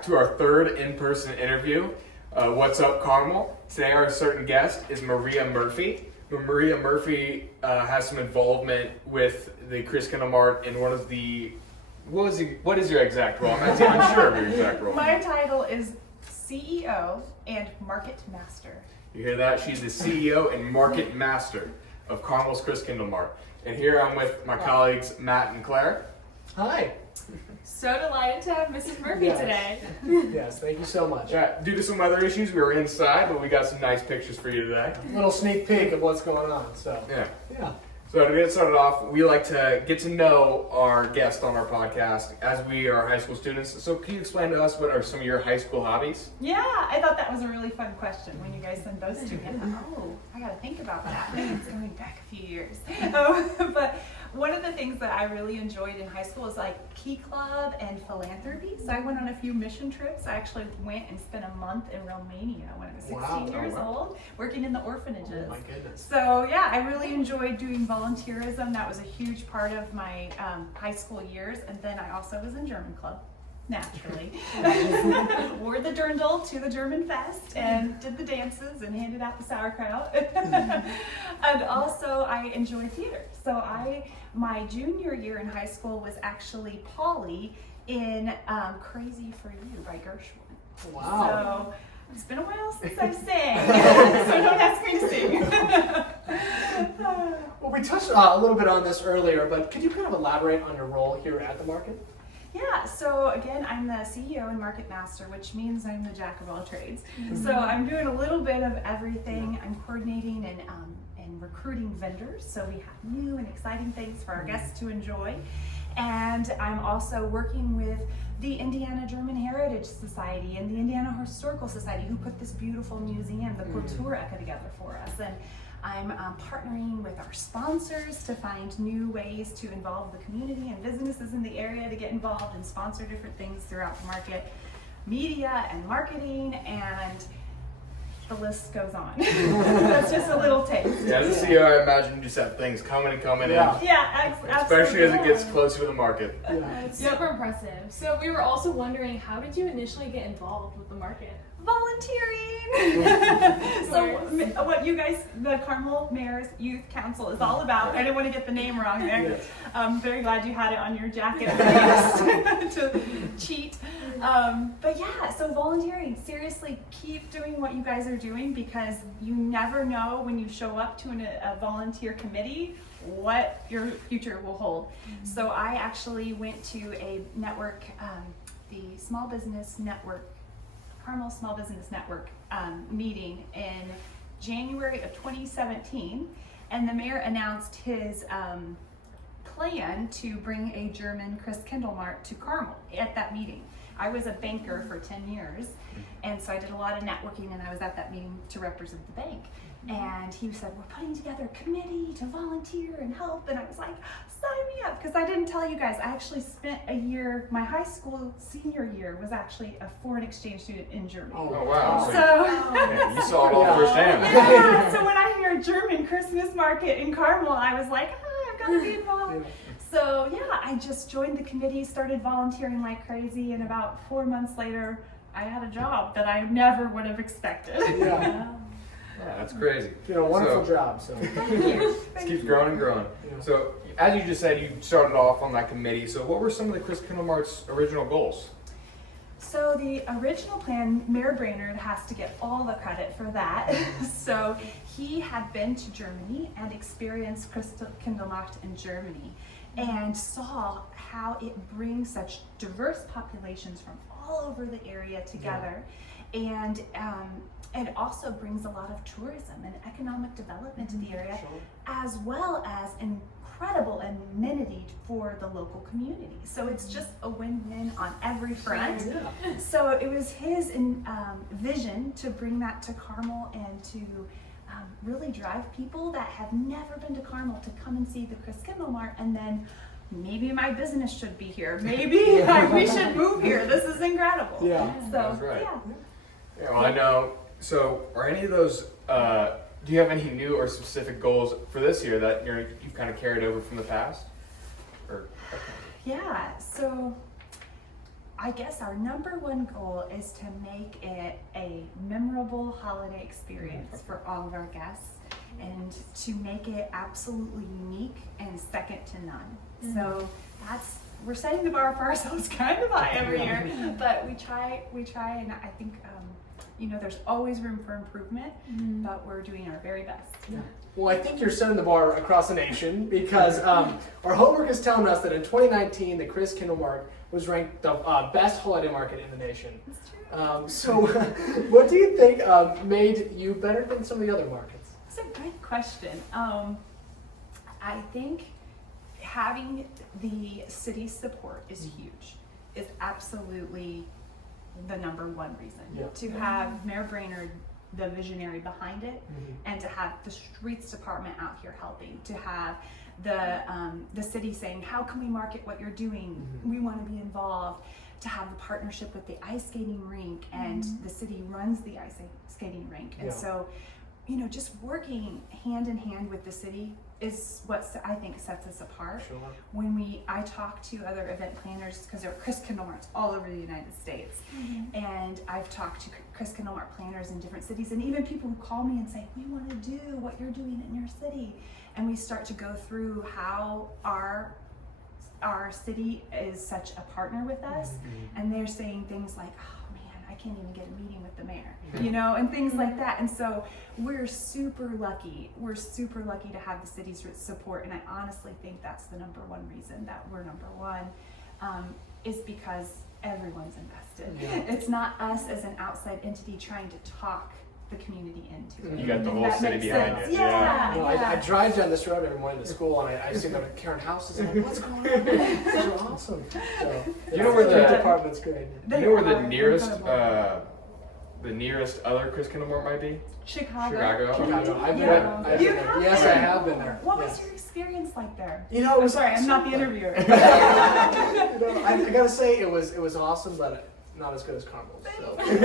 back to our third in-person interview. What's Up Carmel? Today our certain guest is Maria Murphy. Maria Murphy has some involvement with the Christkindlmarkt in one of the... What is your exact role? I'm not even sure of your exact role. My title is CEO and Market Master. You hear that? She's the CEO and Market Master of Carmel's Christkindlmarkt. And here I'm with my colleagues Matt and Claire. Hi. So delighted to have Mrs. Murphy today. Yes, thank you so much. Yeah, due to some weather issues, we were inside, but we got some nice pictures for you today. A little sneak peek of what's going on. So Yeah. So to get started off, we like to get to know our guest on our podcast as we are high school students. So can you explain to us what are some of your high school hobbies? Yeah, I thought that was a really fun question when you guys sent those to me. I thought, I gotta think about that. It's going back a few years. But one of the things that I really enjoyed in high school was like Key Club and philanthropy. So I went on a few mission trips. I actually went and spent a month in Romania when I was 16 years old, working in the orphanages. Oh my goodness. So yeah, I really enjoyed doing volunteerism. That was a huge part of my high school years. And then I also was in German club, naturally. Wore the dirndl to the German Fest and did the dances and handed out the sauerkraut. And also I enjoyed theater. So my junior year in high school was actually Polly in Crazy for You by Gershwin. Wow. So it's been a while since I've sang, so don't ask me to sing. Well, we touched a little bit on this earlier, but could you kind of elaborate on your role here at the market? Yeah, so again, I'm the CEO and Market Master, which means I'm the jack of all trades. So I'm doing a little bit of everything. I'm coordinating and recruiting vendors, so we have new and exciting things for our guests to enjoy. And I'm also working with the Indiana German Heritage Society and the Indiana Historical Society, who put this beautiful museum, the Kulturecke, together for us. And I'm partnering with our sponsors to find new ways to involve the community and businesses in the area to get involved and sponsor different things throughout the market, media and marketing, and the list goes on. That's just a little taste. Yeah, as a CEO, I imagine you just have things coming in. Yeah, Especially as it gets closer to the market. It's super impressive. So we were also wondering, how did you initially get involved with the market? Volunteering. So what you guys, the Carmel Mayor's Youth Council is all about, I didn't want to get the name wrong there. I'm very glad you had it on your jacket to cheat. But yeah, so volunteering, seriously, keep doing what you guys are doing, because you never know when you show up to a volunteer committee what your future will hold. So I actually went to a network, the Small Business Network, Carmel Small Business Network meeting in January of 2017, and the mayor announced his plan to bring a German Christkindlmarkt to Carmel at that meeting. I was a banker for 10 years, and so I did a lot of networking, and I was at that meeting to represent the bank. And he said, we're putting together a committee to volunteer and help. And I was like, sign me up. Because I didn't tell you guys, I actually spent a year, my high school senior year was actually a foreign exchange student in Germany. Oh wow. So You saw it all firsthand. yeah, so when I hear German Christmas market in Carmel, I was like, I've got to be involved. So yeah, I just joined the committee, started volunteering like crazy, and about 4 months later, I had a job that I never would have expected. Yeah, that's crazy. Wonderful job. So It keeps growing and growing. So as you just said, you started off on that committee. So what were some of the Christkindlmarkt's original goals? So the original plan, Mayor Brainerd has to get all the credit for that. So he had been to Germany and experienced Christkindlmarkt in Germany and saw how it brings such diverse populations from all over the area together. And it also brings a lot of tourism and economic development to the area, as well as incredible amenity for the local community. So it's just a win-win on every front. So it was his vision to bring that to Carmel and to really drive people that have never been to Carmel to come and see the Christkindlmarkt, and then maybe my business should be here. Maybe we should move here. This is incredible. Yeah. So That's right. yeah. Yeah, well, I know. So are any of those, do you have any new or specific goals for this year that you've kind of carried over from the past? Or Yeah, so I guess our number one goal is to make it a memorable holiday experience for all of our guests and to make it absolutely unique and second to none. So we're setting the bar for ourselves kind of high every year, but we try, and I think, there's always room for improvement, but we're doing our very best. Yeah. Well, I think you're setting the bar across the nation because our homework is telling us that in 2019, the Christkindlmarkt was ranked the best holiday market in the nation. That's true. So what do you think made you better than some of the other markets? That's a good question. I think having the city's support is huge, is absolutely the number one reason. Yeah. To have Mayor Brainerd, the visionary behind it, and to have the streets department out here helping, to have the city saying, how can we market what you're doing? We want to be involved. To have a partnership with the ice skating rink, and the city runs the ice skating rink. And so, just working hand in hand with the city is what I think sets us apart. Sure. When I talk to other event planners, because there are Christkindlmarkts all over the United States, and I've talked to Christkindlmarkt planners in different cities, and even people who call me and say, we want to do what you're doing in your city, and we start to go through how our city is such a partner with us, and they're saying things like, oh man, I can't even get a meeting with the mayor, and things like that. And so we're super lucky. We're super lucky to have the city's support, and I honestly think that's the number one reason that we're number one, is because everyone's invested. It's not us as an outside entity trying to talk the community into it. You got the whole That city makes behind sense. it. Yeah. No, I drive down this road every morning to school, and I see them at Karen houses, and I'm like, what's going on? These are awesome. So, You know where the the- department's great. You know where the are nearest incredible. other Christkindlmarkt might be? Chicago. Chicago. Chicago. I've been Yeah. there. You have Yes, been? I have been there. What Yes. was your experience like there? It I'm was sorry, I'm not the awesome. interviewer. I gotta say it was awesome, but not as good as Carmel's. So. And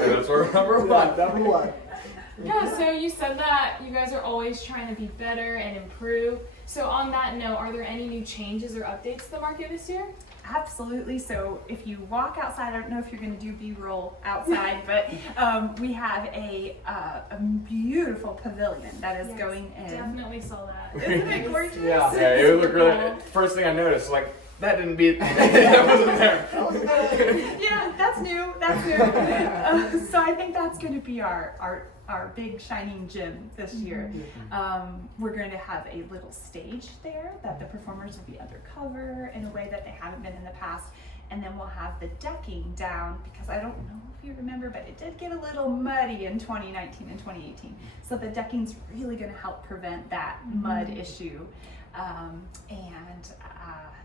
that's where we're number one. Number one. Yeah, so you said that you guys are always trying to be better and improve. So on that note, are there any new changes or updates to the market this year? Absolutely. So if you walk outside, I don't know if you're going to do B-roll outside, but we have a beautiful pavilion that is going in. Definitely saw that. Isn't it gorgeous? Yeah. Yeah, it would look really. Cool. First thing I noticed, like that didn't be. That wasn't there. Yeah, that's new. That's new. So I think that's going to be our big shining gem this year. We're going to have a little stage there that the performers will be undercover in a way that they haven't been in the past. And then we'll have the decking down, because I don't know if you remember, but it did get a little muddy in 2019 and 2018. So the decking's really going to help prevent that mud issue.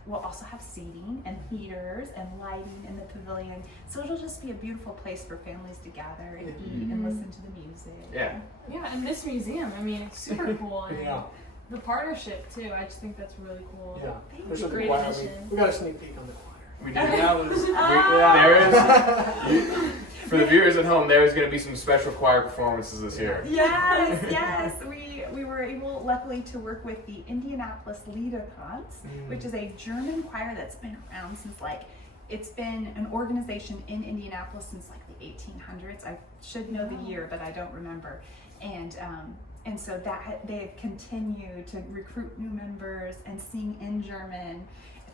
We'll also have seating and heaters and lighting in the pavilion. So it'll just be a beautiful place for families to gather and eat and listen to the music. Yeah. Yeah, and this museum, I mean, it's super cool. And Yeah. the partnership, too, I just think that's really cool. Yeah. Thank There's you. a Great choir. addition. We got a sneak peek on the choir. We did. That was. Oh. There is. For the viewers at home, there is going to be some special choir performances this year. Yes, yes. We were able, luckily, to work with the Indianapolis Liederkranz, which is a German choir that's been around since it's been an organization in Indianapolis since the 1800s. I should know the year, but I don't remember. And so that they have continued to recruit new members and sing in German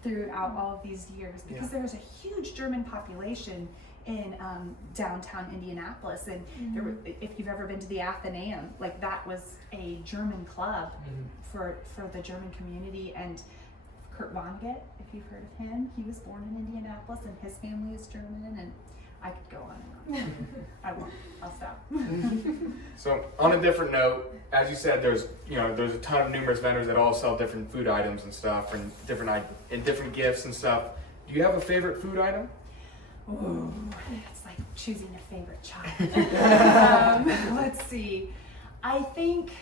throughout all of these years, because there's a huge German population in downtown Indianapolis, and there were, if you've ever been to the Athenaeum, that was a German club for the German community. And Kurt Vonnegut, if you've heard of him, he was born in Indianapolis, and his family is German, and I could go on and on. I won't. I'll stop. So on a different note, as you said, there's a ton of numerous vendors that all sell different food items and stuff, and different gifts and stuff. Do you have a favorite food item? Ooh, it's like choosing a favorite child. Let's see. I think.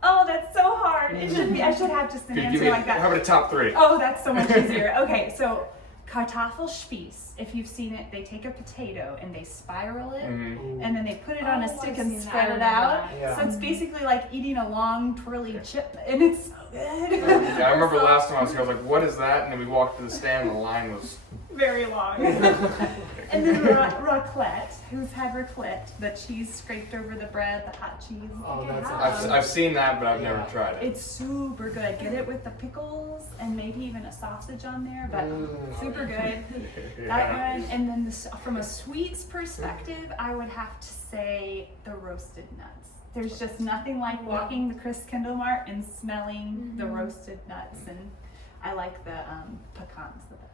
Oh, that's so hard. It should be. I should have just an Could you give answer me like that. how about a top three? Oh, that's so much easier. Okay, so Kartoffelspieß. If you've seen it, they take a potato and they spiral it, Mhm. and then they put it on a Oh, stick I've and seen that. spread I it remember out. that. Yeah. So it's basically like eating a long twirly chip, and it's so good. Yeah, I remember last time I was here, I was like, what is that? And then we walked to the stand and the line was... Very long. And then raclette. Who's had raclette? The cheese scraped over the bread, the hot cheese. Oh, that's I've seen that, but I've never tried it. It's super good. Get it with the pickles and maybe even a sausage on there, but super good. That one. And then from a sweets perspective, I would have to say the roasted nuts. There's just nothing like walking the Christkindlmarkt and smelling the roasted nuts, and I like the pecans the best.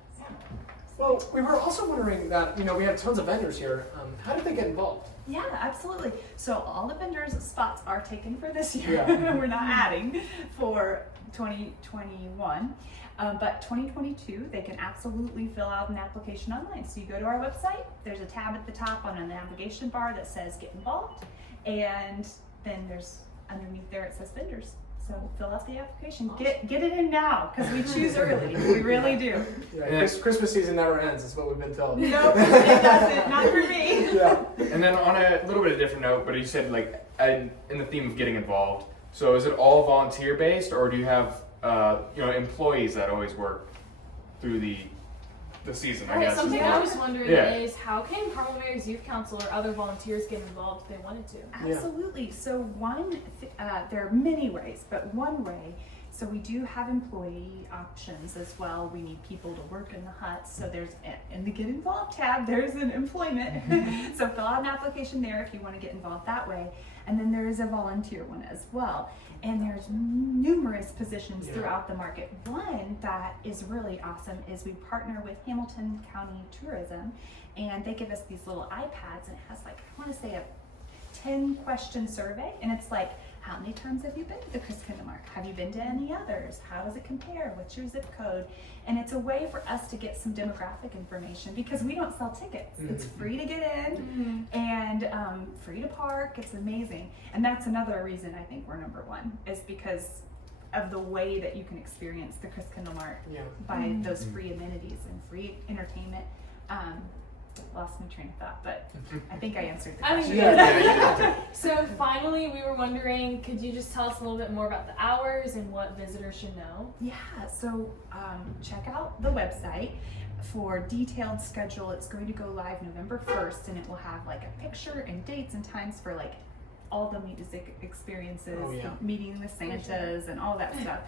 Well, we were also wondering that, we have tons of vendors here. How did they get involved? Yeah, absolutely. So all the vendors' spots are taken for this year. Yeah. We're not adding for 2021. But 2022, they can absolutely fill out an application online. So you go to our website, there's a tab at the top on the navigation bar that says get involved. And then there's underneath there it says vendors. So fill out the application. Get it in now, because we choose early. We really do. Yeah, Christmas season never ends, is what we've been told. Nope, it doesn't. Not for me. Yeah. And then on a little bit of a different note, but you said like in the theme of getting involved. So is it all volunteer based, or do you have employees that always work through the season? I Right, guess. something I was wondering Yeah. is how can Carmel Mayor's Youth Council or other volunteers get involved if they wanted to? Absolutely. So there are many ways, but one way, so we do have employee options as well. We need people to work in the huts. So there's, in the Get Involved tab, there's an employment. So fill out an application there if you want to get involved that way. And then there is a volunteer one as well. And there's numerous positions throughout the market. One that is really awesome is we partner with Hamilton County Tourism, and they give us these little iPads, and it has like, I want to say a 10-question survey, and it's like, how many times have you been to the Christkindlmarkt? Have you been to any others? How does it compare? What's your zip code? And it's a way for us to get some demographic information, because we don't sell tickets. It's free to get in and free to park. It's amazing. And that's another reason I think we're number one, is because of the way that you can experience the Christkindlmarkt by those free amenities and free entertainment. Lost my train of thought, but I think I answered the I question. think So finally, we were wondering, could you just tell us a little bit more about the hours and what visitors should know? Yeah, so check out the website for detailed schedule. It's going to go live November 1st, and it will have like a picture and dates and times for like all the music experiences, meeting the Santas and all that stuff.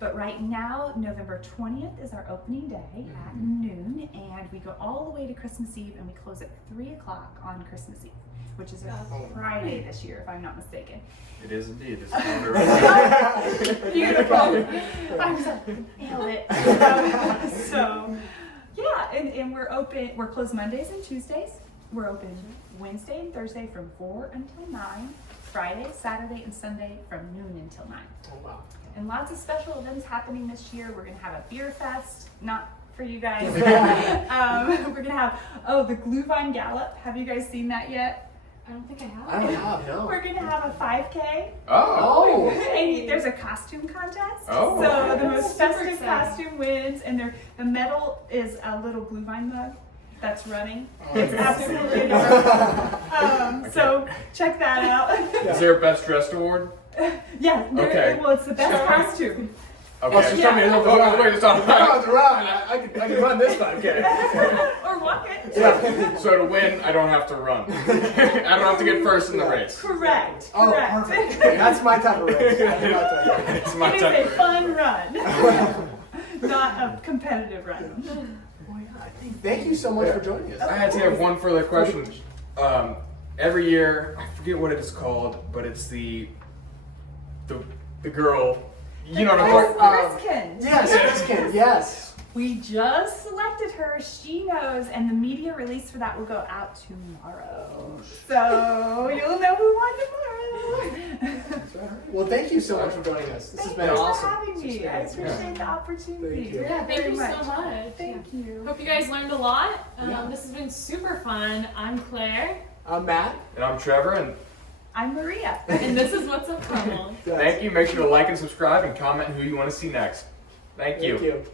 But right now, November 20th is our opening day at noon, and we go all the way to Christmas Eve, and we close at 3 o'clock on Christmas Eve, which is a Friday this year, if I'm not mistaken. It is indeed. It's Beautiful. I'm so nailed it. And we're open. We're closed Mondays and Tuesdays. We're open Wednesday and Thursday from 4 until 9. Friday, Saturday, and Sunday from noon until 9. Oh, wow. And lots of special events happening this year. We're gonna have a beer fest, not for you guys. We're gonna have the Glühwein Gallop. Have you guys seen that yet? I don't think I have. I don't have, no. We're gonna have a 5K. Oh. And there's a costume contest. Oh. So the most Super festive exciting. costume wins, and the medal is a little Glühwein mug that's running. Oh, It's absolutely adorable. So check that out. Is there a best dressed award? Yeah. Okay. Well, it's the best costume. Okay. Oh, she's telling me to Oh, wait, it's on. No, it's run. I can run this 5K. Or walk it. Yeah. So to win, I don't have to run. I don't have to get first in the race. Correct. Oh, Correct. perfect. That's my type of race. That's my type of race. It's my It is type a of race. fun run, not a competitive run. Thank you so much for joining us. I had to have one further question. Every year, I forget what it is called, but it's the girl. You know what I'm talking about? Christkind. Yes, Christkind, yes. We just selected her. She knows, and the media release for that will go out tomorrow. So you'll know who won tomorrow. Well, thank you so much for joining us. This has Thank been you awesome. for having me. I experience. appreciate the opportunity. Thank you. Yeah, thank very you so much. Thank you. Hope you guys learned a lot. Yeah. This has been super fun. I'm Claire, I'm Matt. And I'm Trevor, and I'm Maria. and this is What's Up Carmel. thank you. Make sure to like and subscribe and comment who you want to see next. Thank you. Thank you.